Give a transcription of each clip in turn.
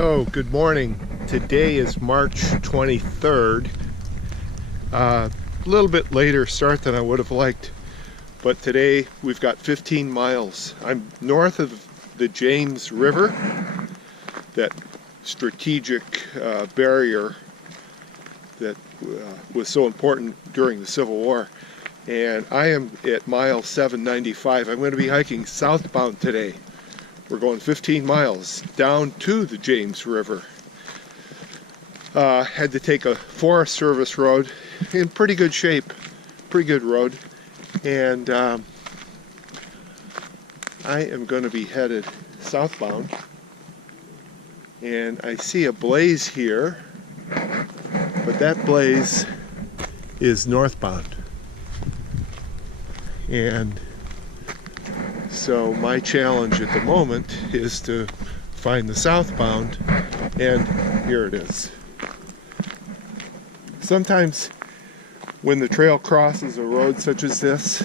So, good morning. Today is March 23rd. A little bit later start than I would have liked, but today we've got 15 miles. I'm north of the James River, that strategic barrier that was so important during the Civil War. And I am at mile 795. I'm going to be hiking southbound today. We're going 15 miles down to the James River. Had to take a Forest Service road in pretty good shape, pretty good road. And I am going to be headed southbound. And I see a blaze here, but that blaze is northbound. And so my challenge at the moment is to find the southbound, and here it is. Sometimes when the trail crosses a road such as this,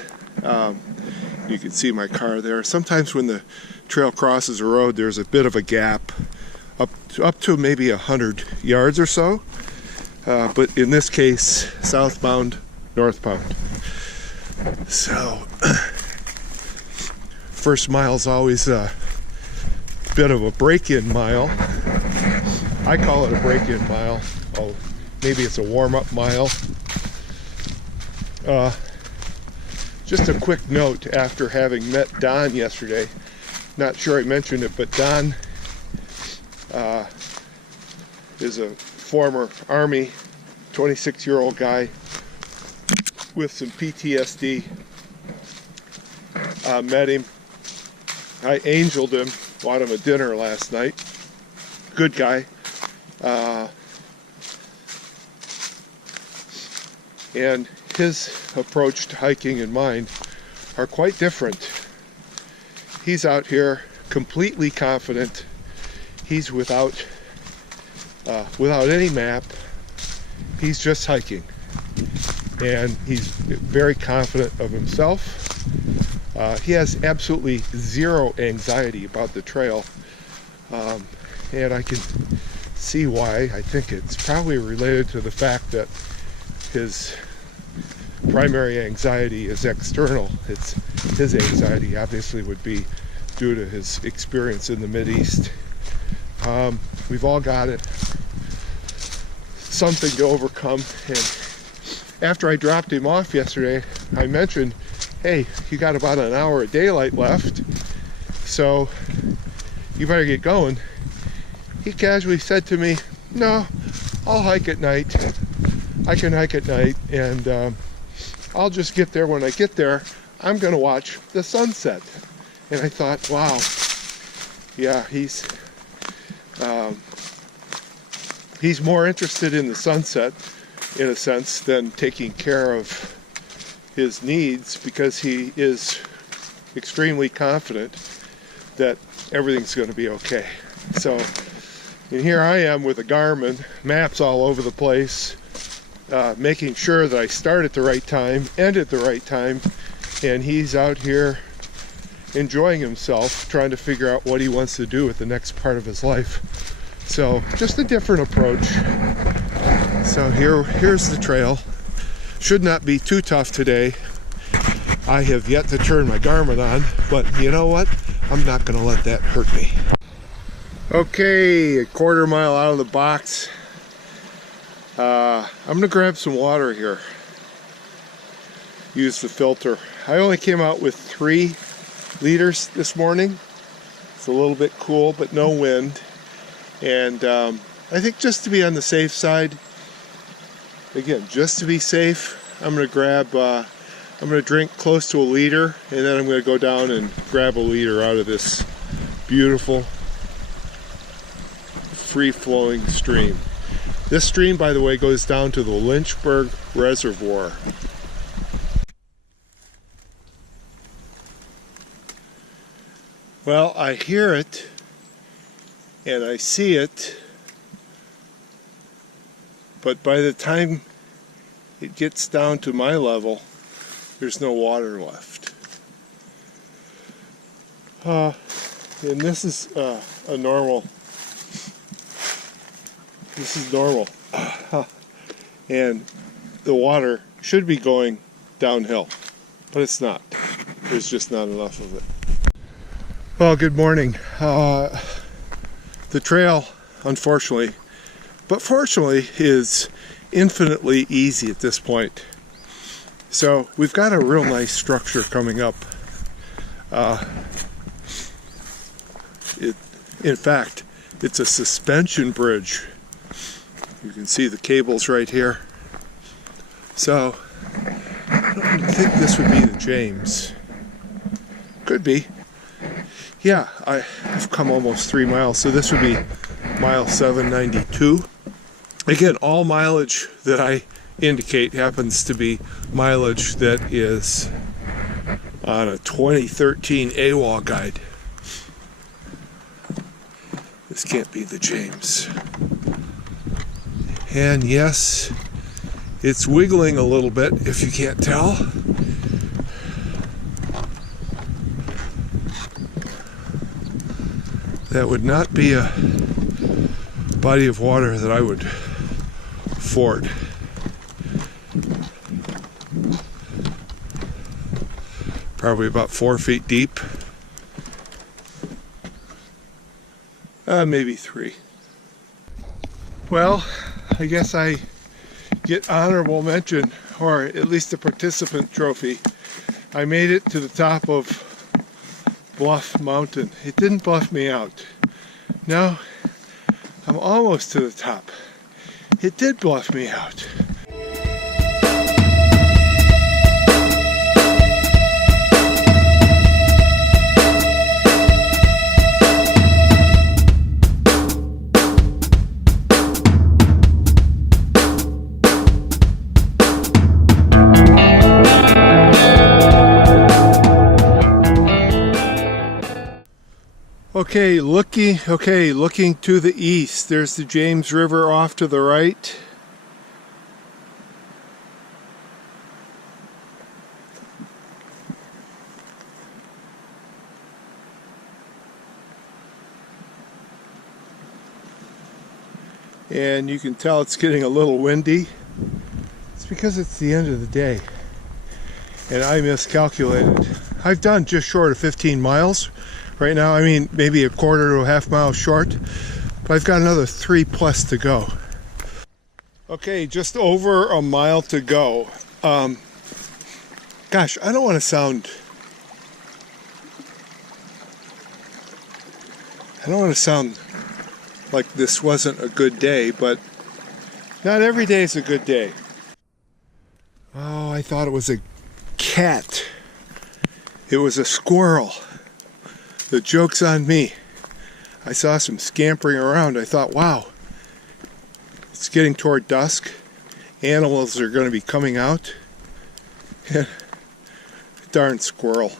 you can see my car there. Sometimes when the trail crosses a road, there's a bit of a gap, up to maybe 100 yards or so. But in this case, southbound, northbound. So, first mile's always a bit of a break-in mile. I call it a break-in mile. Oh, maybe it's a warm-up mile. Just a quick note after having met Don yesterday. Not sure I mentioned it, but Don is a former Army 26-year-old guy with some PTSD. Met him. I angeled him, bought him a dinner last night. Good guy. And his approach to hiking and mine are quite different. He's out here completely confident. He's without any map. He's just hiking. And he's very confident of himself. He has absolutely zero anxiety about the trail, and I can see why. I think it's probably related to the fact that his primary anxiety is external. His anxiety obviously would be due to his experience in the Mideast. We've all got it, something to overcome. And after I dropped him off yesterday, I mentioned, hey, you got about an hour of daylight left, so you better get going. He casually said to me, no, I'll hike at night. I can hike at night, and I'll just get there. When I get there, I'm going to watch the sunset. And I thought, wow, yeah, he's more interested in the sunset, in a sense, than taking care of his needs, because he is extremely confident that everything's going to be okay. So, and here I am with a Garmin, maps all over the place, making sure that I start at the right time, end at the right time, and he's out here enjoying himself, trying to figure out what he wants to do with the next part of his life. So, just a different approach. So here's the trail. Should not be too tough today. I have yet to turn my Garmin on, but you know what? I'm not going to let that hurt me. Okay, a quarter mile out of the box. I'm going to grab some water here. Use the filter. I only came out with 3 liters this morning. It's a little bit cool, but no wind. And I think just to be on the safe side, again, just to be safe, I'm going to drink close to a liter, and then I'm going to go down and grab a liter out of this beautiful, free-flowing stream. This stream, by the way, goes down to the Lynchburg Reservoir. Well, I hear it, and I see it, but by the time it gets down to my level, there's no water left. And this is a normal This is normal. And the water should be going downhill, but it's not. There's just not enough of it. Well, good morning. The trail, unfortunately, but fortunately, is infinitely easy at this point. So we've got a real nice structure coming up. In fact, it's a suspension bridge. You can see the cables right here. So I think this would be the James. Could be. Yeah, I've come almost 3 miles, so this would be mile 792. Again, all mileage that I indicate happens to be mileage that is on a 2013 AWOL guide. This can't be the James. And yes, it's wiggling a little bit, if you can't tell. That would not be a body of water that I would ford. Probably about 4 feet deep. Maybe 3. Well, I guess I get honorable mention, or at least a participant trophy. I made it to the top of Bluff Mountain. It didn't bluff me out. No, I'm almost to the top. It did bluff me out. Okay, looking to the east. There's the James River off to the right. And you can tell it's getting a little windy. It's because it's the end of the day. And I miscalculated. I've done just short of 15 miles. Right now, I mean, maybe a quarter to a half mile short, but I've got another 3+ to go. Okay, just over a mile to go. Gosh, I don't want to sound like this wasn't a good day, but not every day is a good day. Oh, I thought it was a cat. It was a squirrel. The joke's on me. I saw some scampering around. I thought, wow, it's getting toward dusk. Animals are going to be coming out. Darn squirrel.